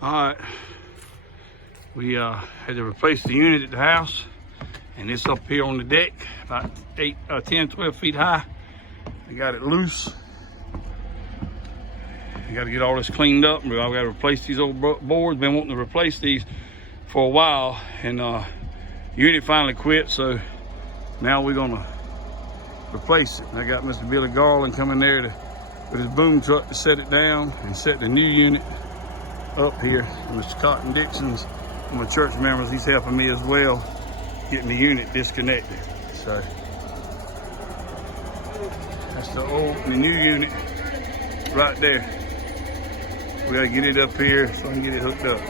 All right, we had to replace the unit at the house, and it's up here on the deck, about 10, 12 feet high. We got it loose. We got to get all this cleaned up. We got to replace these old boards. Been wanting to replace these for a while, and unit finally quit, so now we're gonna replace it. I got Mr. Billy Garland coming there with his boom truck to set it down and set the new unit up here. Mr. Cotton Dixon's, one of my church members, he's helping me as well, getting the unit disconnected. So that's the new unit right there. We gotta get it up here so I can get it hooked up.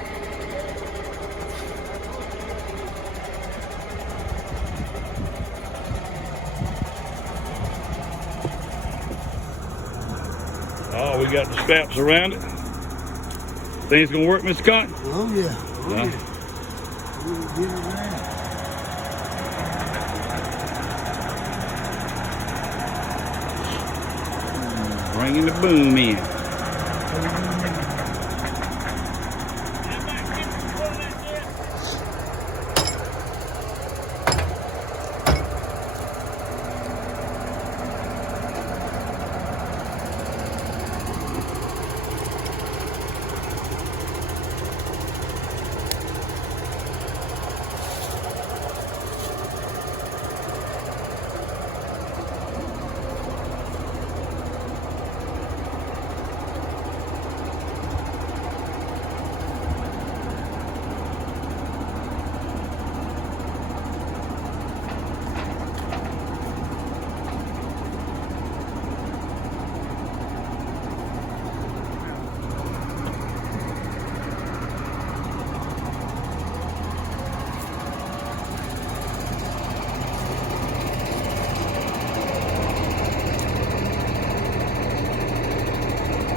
Oh, we got the straps around it. Things gonna work, Mr. Cotton? Oh yeah. Oh yeah. We'll get it around. Bringing the boom in.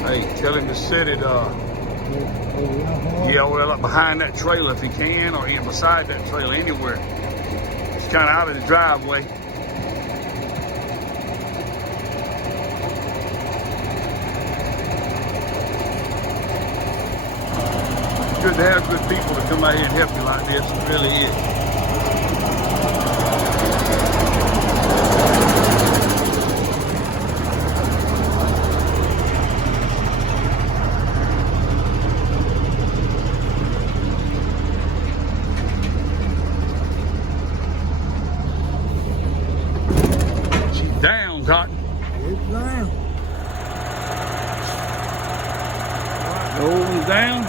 Hey, tell him to set it, yeah, well, like behind that trailer if he can, or in beside that trailer, anywhere. It's kind of out of the driveway. It's good to have good people to come out here and help you like this. It really is. Down, Cotton. It's down. The old one's down.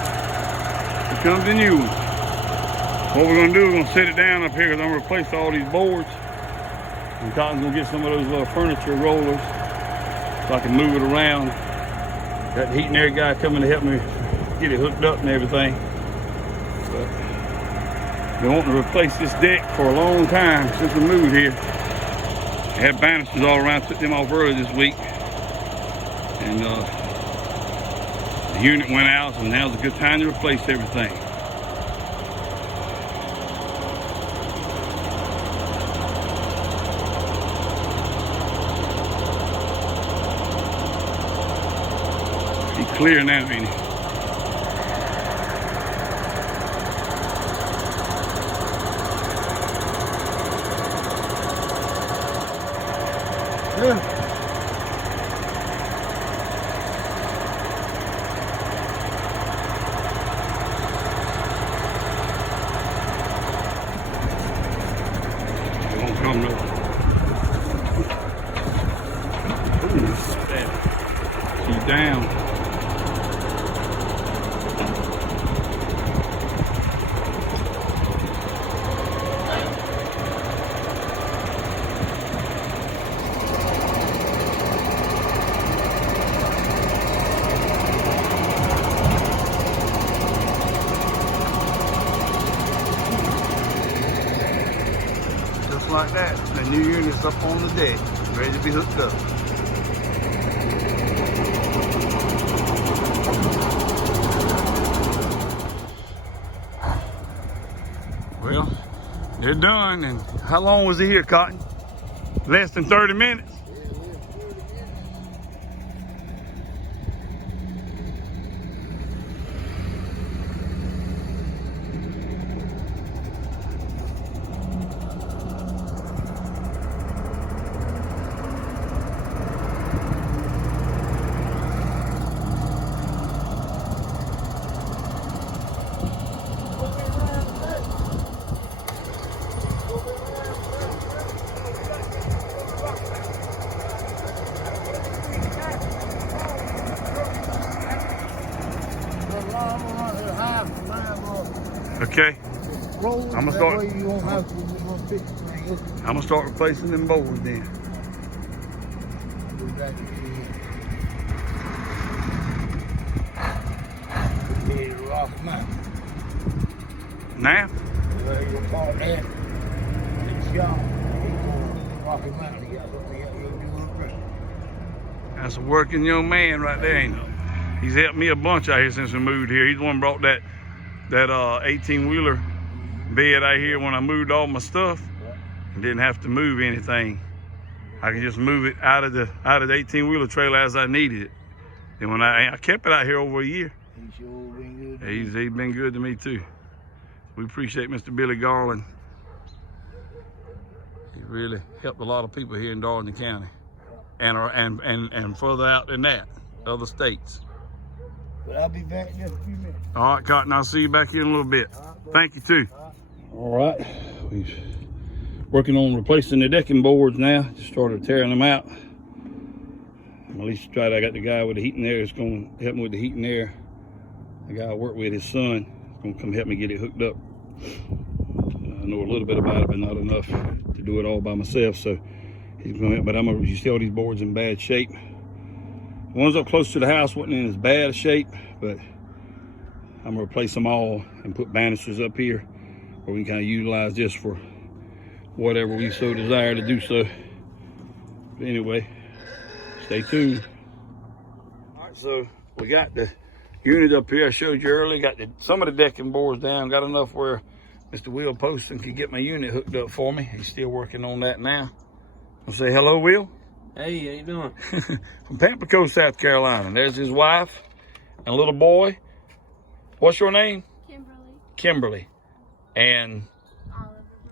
Here comes the new one. What we're gonna do, we're gonna set it down up here because I'm gonna replace all these boards. And Cotton's gonna get some of those little furniture rollers so I can move it around. Got the heat and air guy coming to help me get it hooked up and everything. But been wanting to replace this deck for a long time since we moved here. I had banisters all around, took them off early this week. And the unit went out, so now's a good time to replace everything. He's clear now, ain't he? Yeah. It won't come no. Ooh, she's down. Like that, the new unit's up on the deck, ready to be hooked up. Well, they're done. And how long was it here, Cotton? Less than 30 minutes? Okay. Roll I'm gonna that start. way you won't have to. We're gonna fix the thing. I'm gonna start replacing them boards then. We got to get Rocky Mountain. Now? Well, you'll call that. It's y'all. Rocky Mountain. You got something you do right. That's a working young man right there, ain't it? He's helped me a bunch out here since we moved here. He's the one who brought that 18-wheeler bed out here when I moved all my stuff and didn't have to move anything. I could just move it out of the 18-wheeler trailer as I needed it. And when I kept it out here over a year. He's sure been good. He's been good to me too. We appreciate Mr. Billy Garland. He really helped a lot of people here in Darlington County, and further out than that, other states. But I'll be back in just a few minutes. All right, Cotton, I'll see you back here in a little bit. Thank you, too. All right, we're working on replacing the decking boards now. Just started tearing them out. At least I got the guy with the heat and air that's going to help me with the heat and air. The guy I work with, his son, is going to come help me get it hooked up. I know a little bit about it, but not enough to do it all by myself. So he's going to help, but you see all these boards in bad shape. The ones up close to the house wasn't in as bad a shape, but I'm gonna replace them all and put banisters up here where we can kind of utilize this for whatever we so desire to do so. But anyway, stay tuned. All right, so we got the unit up here I showed you earlier. Got some of the decking boards down. Got enough where Mr. Will Poston could get my unit hooked up for me. He's still working on that now. I'll say hello, Will. Hey, how you doing? From Pamplico, South Carolina. There's his wife and a little boy. What's your name? Kimberly. Kimberly. And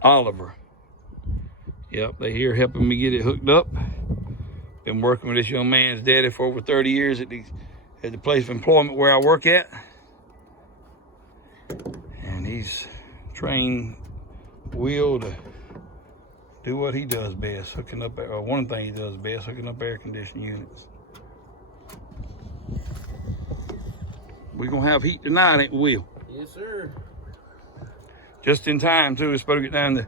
Oliver. Yep, they're here helping me get it hooked up. Been working with this young man's daddy for over 30 years at the place of employment where I work at. And he's trained Will to do what he does best, hooking up, or one thing he does best, hooking up air conditioning units. We're gonna have heat tonight, ain't we, Will? Yes, sir. Just in time too. It's supposed to get down to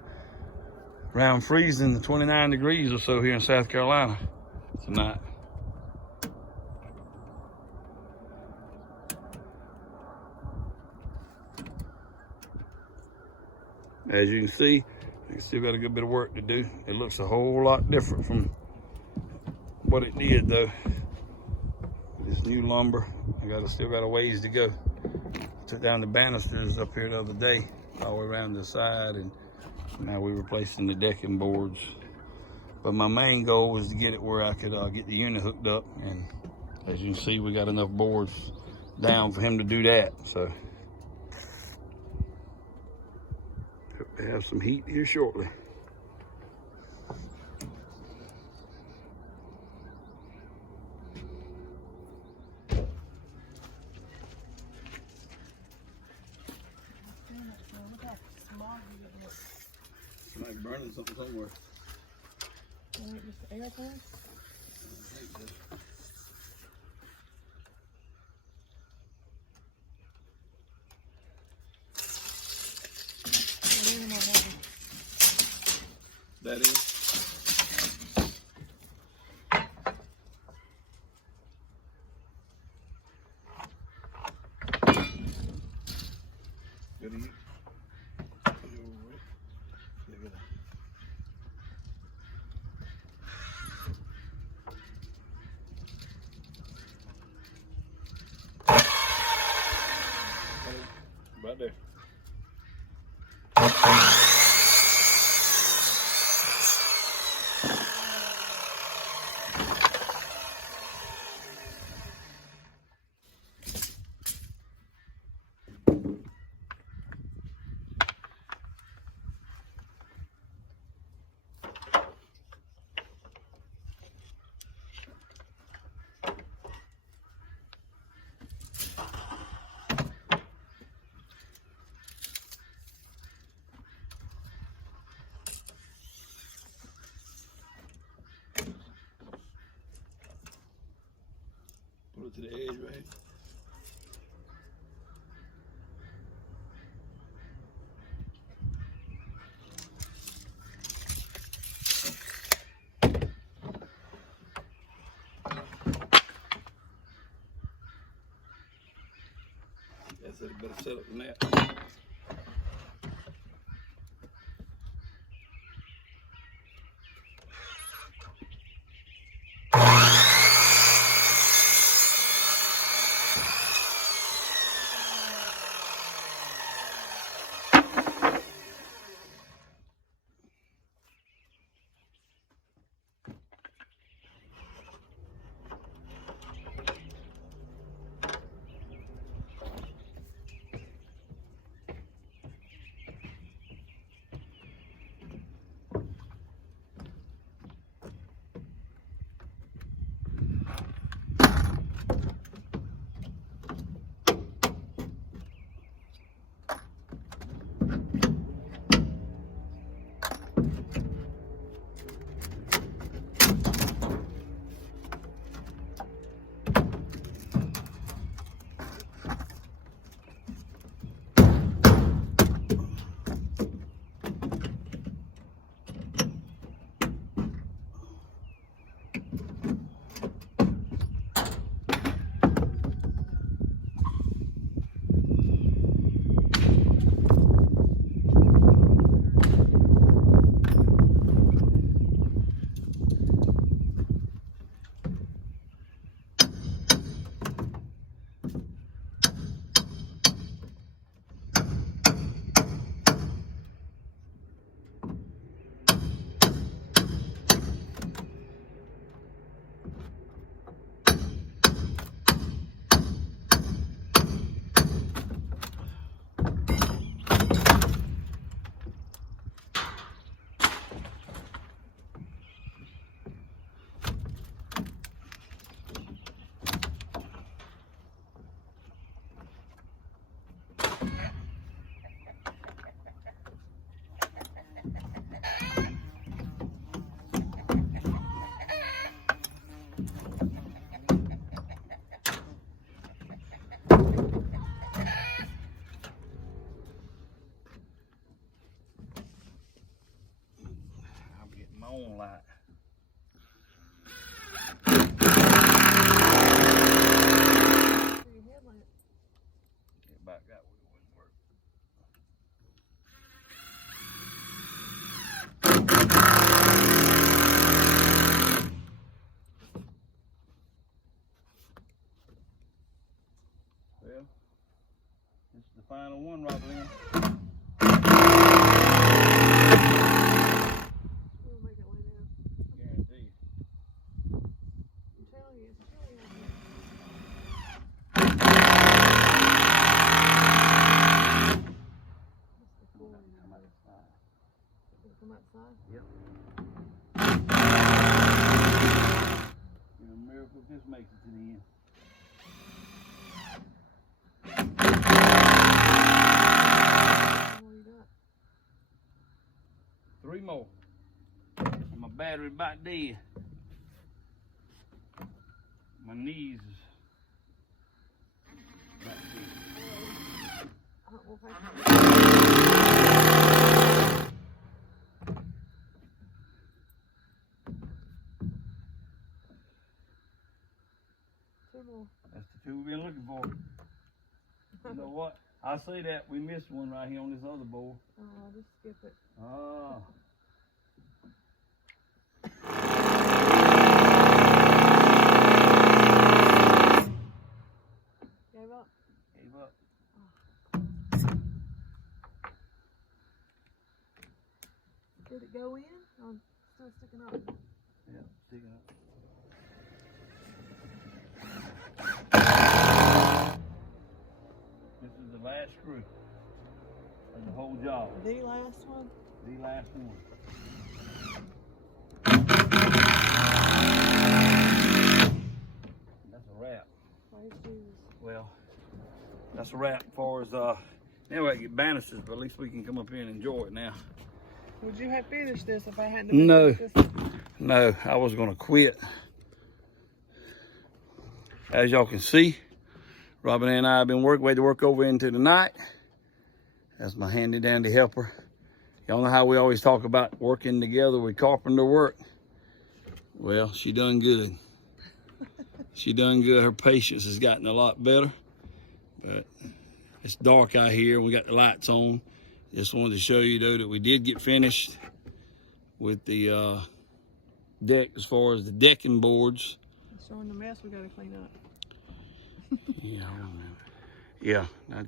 around freezing, the 29 degrees or so here in South Carolina tonight. As you can see, I still got a good bit of work to do. It looks a whole lot different from what it did though. This new lumber, still got a ways to go. Took down the banisters up here the other day, all the way around the side, and now we're replacing the decking boards. But my main goal was to get it where I could get the unit hooked up, and as you can see, we got enough boards down for him to do that. So hope to have some heat here shortly. Somebody burning something somewhere. Just the air pump? That is. Good to you. Right there. Pull it to the edge, right? better setup than that. On light. Get back that way, it wouldn't work. Well, this is the final one, Robin. Come outside? Yep. It's a miracle if this makes it to the end. What more you got? 3 more. And my battery about dead. My knees is about dead. We'll take it. That's the 2 we've been looking for. You know what? I say that we missed one right here on this other board. Oh, just skip it. Oh. Gave up? Gave up. Did it go in? I'm still sticking up. Yeah, sticking up. This is the last screw of the whole job. The last one? The last one. That's a wrap. Well, that's a wrap as far as now I get banisters, but at least we can come up here and enjoy it now. Would you have finished this if I hadn't? No. This? No, I was gonna quit. As y'all can see, Robin and I have been way to work over into the night. That's my handy dandy helper. Y'all know how we always talk about working together with carpenter work. Well, she done good. She done good. Her patience has gotten a lot better, but It's dark out here. We got the lights on. Just wanted to show you though that we did get finished with the deck as far as the decking boards. It's showing the mess we gotta clean up. Yeah, yeah. I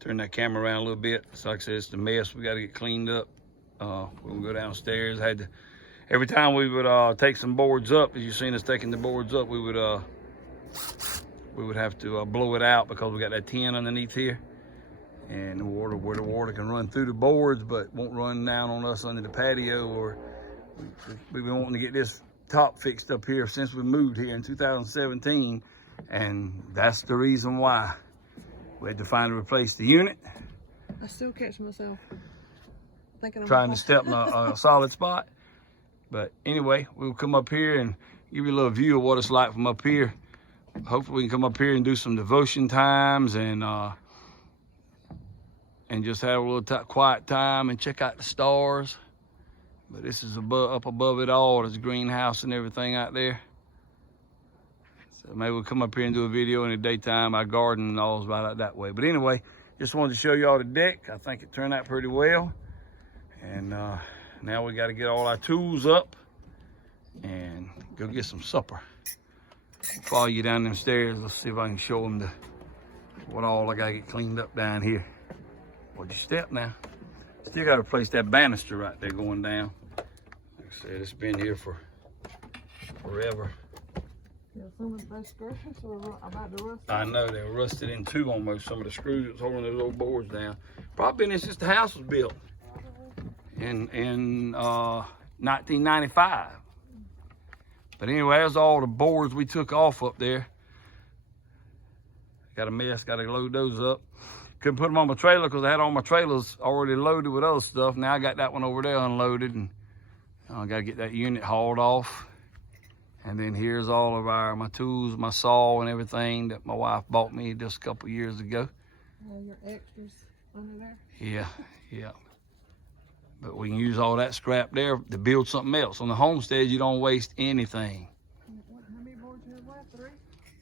turn that camera around a little bit. So like I said, it's the mess we got to get cleaned up. We'll go downstairs. I had to, every time we would take some boards up, as you've seen us taking the boards up, we would have to blow it out because we got that tin underneath here, and the water can run through the boards, but won't run down on us under the patio. Or we've been wanting to get this top fixed up here since we moved here in 2017. And that's the reason why we had to finally replace the unit. I still catch myself thinking I'm trying to step in a solid spot. But anyway, we'll come up here and give you a little view of what it's like from up here. Hopefully we can come up here and do some devotion times and just have a little quiet time and check out the stars. But this is up above it all. There's a greenhouse and everything out there. So maybe we'll come up here and do a video in the daytime. Our garden and all is right out that way. But anyway, just wanted to show you all the deck. I think it turned out pretty well. And now we got to get all our tools up and go get some supper. I'll follow you down them stairs. Let's see if I can show them what all I got to get cleaned up down here. What'd you step now? Still got to replace that banister right there going down. Like I said, it's been here for forever. Yeah, some of those screws are about to rust. I know, they were rusted in two almost. Some of the screws that was holding those old boards down. Probably been since the house was built in 1995. But anyway, that's all the boards we took off up there. Got a mess, got to load those up. Couldn't put them on my trailer because I had all my trailers already loaded with other stuff. Now I got that one over there unloaded, and I got to get that unit hauled off. And then here's all of my tools, my saw and everything that my wife bought me just a couple years ago. Your extras under there? Yeah, yeah. But we can use all that scrap there to build something else. On the homestead, you don't waste anything. How many boards you have left? 3?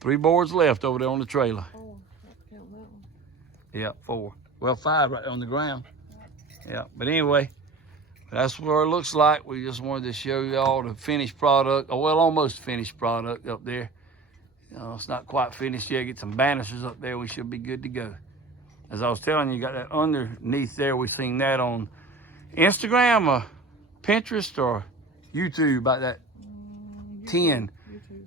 3 boards left over there on the trailer. 4. Count that one. Yeah, 4. Well, 5 right there on the ground. Yeah, but anyway, that's what it looks like. We just wanted to show you all the finished product, or well, almost finished product up there. It's not quite finished yet. Get some banisters up there. We should be good to go. As I was telling you, got that underneath there. We seen that on Instagram or Pinterest or YouTube about that tin.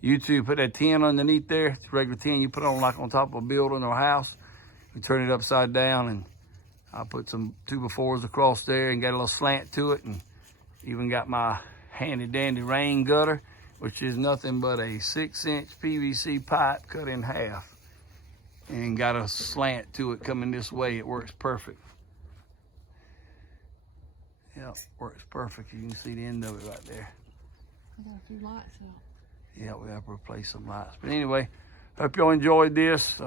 YouTube, put that tin underneath there. It's regular tin you put on like on top of a building or a house. We turn it upside down, and I put some 2x4s across there and got a little slant to it, and even got my handy dandy rain gutter, which is nothing but a 6-inch PVC pipe cut in half, and got a slant to it coming this way. It works perfect. Yeah, works perfect. You can see the end of it right there. I got a few lights out. Yeah, we have to replace some lights. But anyway, hope y'all enjoyed this.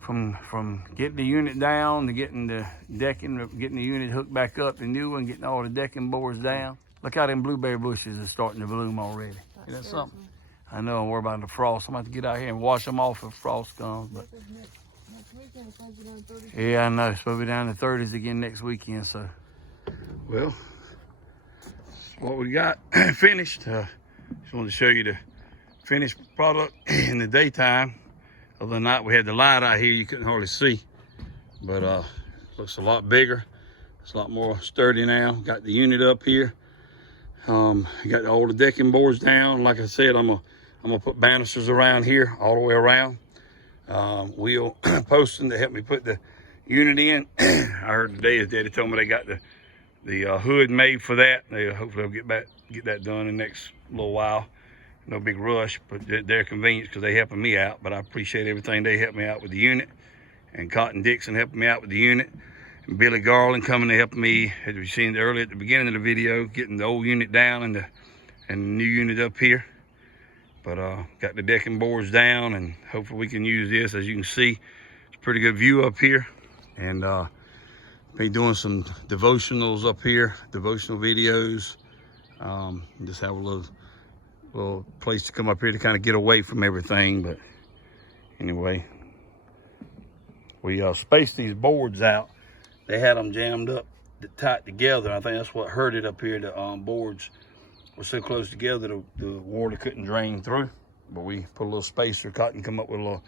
From getting the unit down to getting the decking, getting the unit hooked back up, the new one, getting all the decking boards down. Look how them blueberry bushes are starting to bloom already. Isn't that something? I know, I'm worried about the frost. I'm going to have to get out here and wash them off if frost comes. But Next weekend, it's supposed to be down 30. yeah, I know. It's supposed to be down to 30s again next weekend. So, well, that's what we got finished. Just wanted to show you the finished product in the daytime. Other night we had the light out here, you couldn't hardly see, but looks a lot bigger. It's a lot more sturdy now. Got the unit up here. Got all the decking boards down. Like I said, I'm gonna put banisters around here, all the way around. Wheel posting to help me put the unit in. I heard today his daddy told me they got the hood made for that. Hopefully they'll get that done in the next little while. No big rush, but they're convenient because they're helping me out. But I appreciate everything they helped me out with the unit, and Cotton Dixon helping me out with the unit, and Billy Garland coming to help me, as we seen earlier at the beginning of the video, getting the old unit down and the new unit up here. But got the decking boards down, and hopefully we can use this. As you can see, it's a pretty good view up here, and be doing some devotionals up here, devotional videos. Just have a little place to come up here to kind of get away from everything. But anyway, We spaced these boards out. They had them jammed up tight together. I think that's what hurt it up here. The boards were so close together the water couldn't drain through. But we put a little spacer, Cotton come up with a little,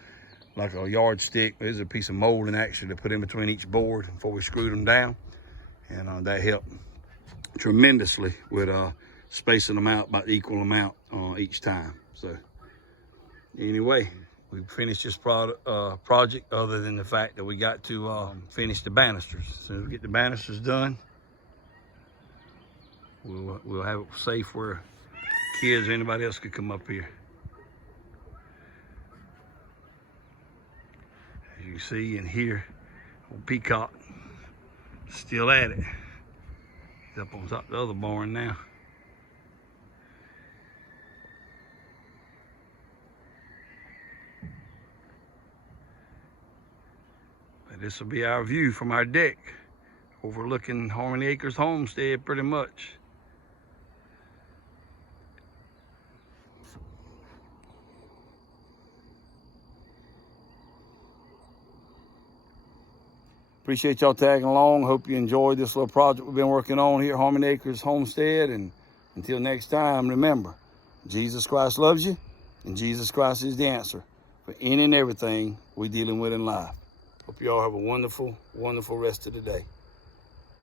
like a yardstick. There's a piece of molding actually to put in between each board before we screwed them down. And that helped tremendously with spacing them out about the equal amount each time. So anyway, we finished this project other than the fact that we got to finish the banisters. As soon as we get the banisters done, we'll have it safe where kids or anybody else could come up here. As you see and hear, old Peacock still at it. He's up on top of the other barn now. But this will be our view from our deck, overlooking Harmony Acres Homestead pretty much. Appreciate y'all tagging along. Hope you enjoyed this little project we've been working on here at Harmony Acres Homestead. And until next time, remember, Jesus Christ loves you, and Jesus Christ is the answer for any and everything we're dealing with in life. Hope you all have a wonderful, wonderful rest of the day.